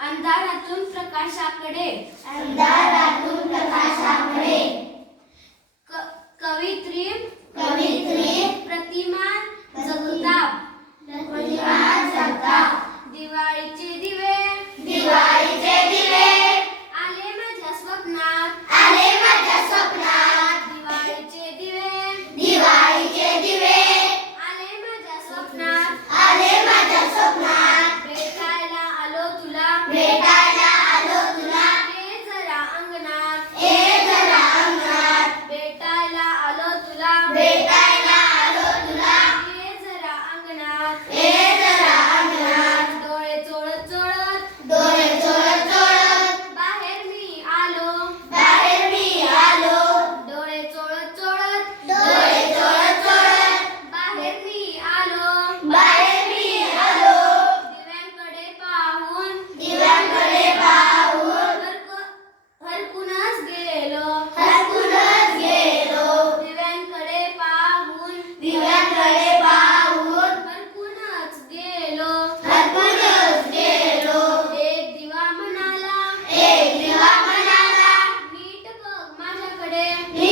अंधारातून प्रकाशाकडे. अंधारातून प्रकाशाकडे. Leave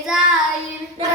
Design.